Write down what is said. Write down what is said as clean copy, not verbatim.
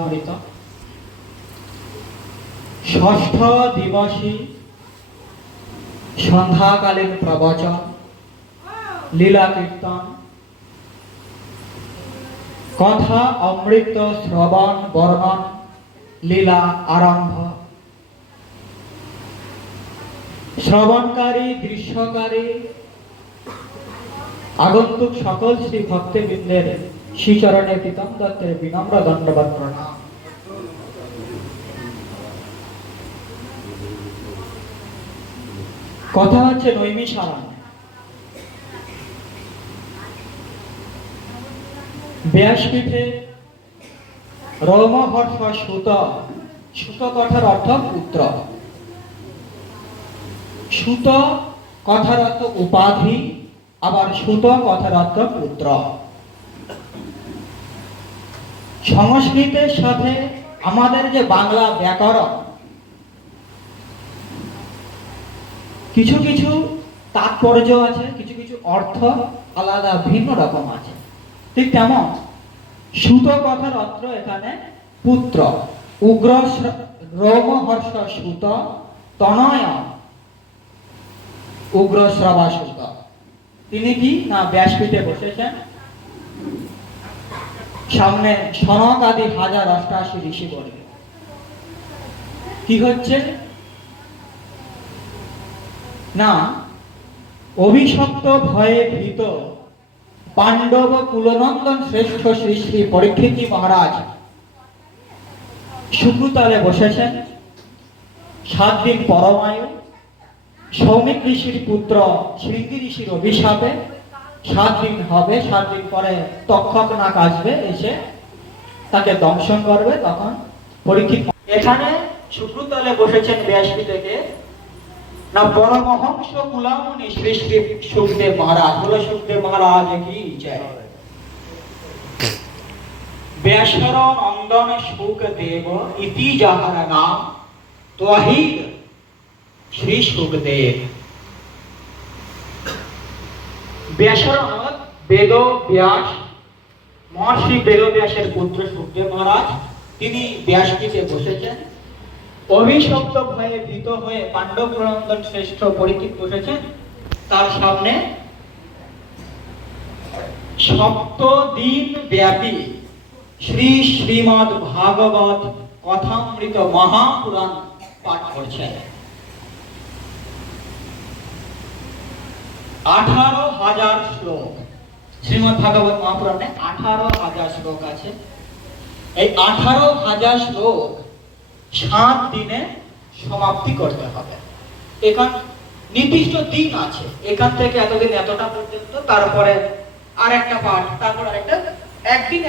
অমৃত ষষ্ঠ দিবসী সন্ধ্যাকালীন প্রবচন, লীলা কীর্তন, কথা অমৃত শ্রবণ বর্ণন, লীলা আরম্ভ। শ্রবণকারী দৃশ্যকারী আগন্তুক সকল শ্রী ভক্তবৃন্দের শ্রীচরণে প্রীতম দত্তের বিনম্র দণ্ডবৎ প্রণাম। কথা হচ্ছে নৈমিষারণ্য। ব্যাসপীঠে রোমহর্ষ সুত, সুত কথার অর্থ পুত্র, সুত কথার অর্থ উপাধি, আবার সুত কথার অর্থ পুত্র। সংস্কৃতের সাথে আমাদের যে বাংলা ব্যাকরণ কিছু কিছু তাৎপর্য আছে, কিছু কিছু অর্থ আলাদা ভিন্ন রকম আছে। ঠিক তেমন সুত কথার অর্থ এখানে পুত্র। উগ্র রোমহর্ষ সুত তনয় উগ্র শ্রবা সুত। তিনি কি না ব্যাসপীঠে বসেছেন, সামনে সনক আদি হাজার অষ্টাশি ঋষি বলে। কি হচ্ছে না, অভিশপ্ত ভয়ে ভীত পাণ্ডব কুলনন্দন শ্রেষ্ঠ শ্রী শ্রী পরীক্ষিতজি মহারাজ সুব্রতলে বসেছেন। 7 দিন পরমায়ু, সৌমিক ঋষির পুত্র শৃঙ্গি ঋষির অভিশাপে 7 দিন হবে। 7 দিন পরে তক্ষক নাগ আসবে, এসে তাকে দংশন করবে। তখন পরীক্ষিত এখানে সুব্রতলে বসেছেন ব্যাসপীঠে না পরমহংস কুলামুনি শ্রী শ্রী সুখদেব মহারাজ। বলো সুখদেব মহারাজ কি জয়। ব্যাসর নন্দন সুখদেব ইতি যাহার নাম ত্বহিদ শ্রী সুখদেব। ব্যাসর বেদ ব্যাস, মহর্ষি বেদ ব্যাসের পুত্র সুখদেব মহারাজ, তিনি ব্যাসপীঠে বসেছেন। অভিশপ্ত ভয়ে ভীত হয়ে পাণ্ডব কুলনন্দন শ্রেষ্ঠ পরীক্ষিত বসেছেন। তার সামনে 7 দিন ব্যাপী শ্রী শ্রীমদ্ ভাগবত কথামৃত মহাপুরাণ পাঠ করছেন। 18,000 শ্লোক। শ্রীমদ্ ভাগবত মহাপুরাণে 18,000 শ্লোক আছে। এই 18,000 শ্লোক 7 দিনে সমাপ্তি করতে হবে। এখান নির্দিষ্ট দিন আছে, এখান থেকে এতদিন এতটা পর্যন্ত, তারপরে আর একটা পাঠ, তারপর আরেকটা, একদিন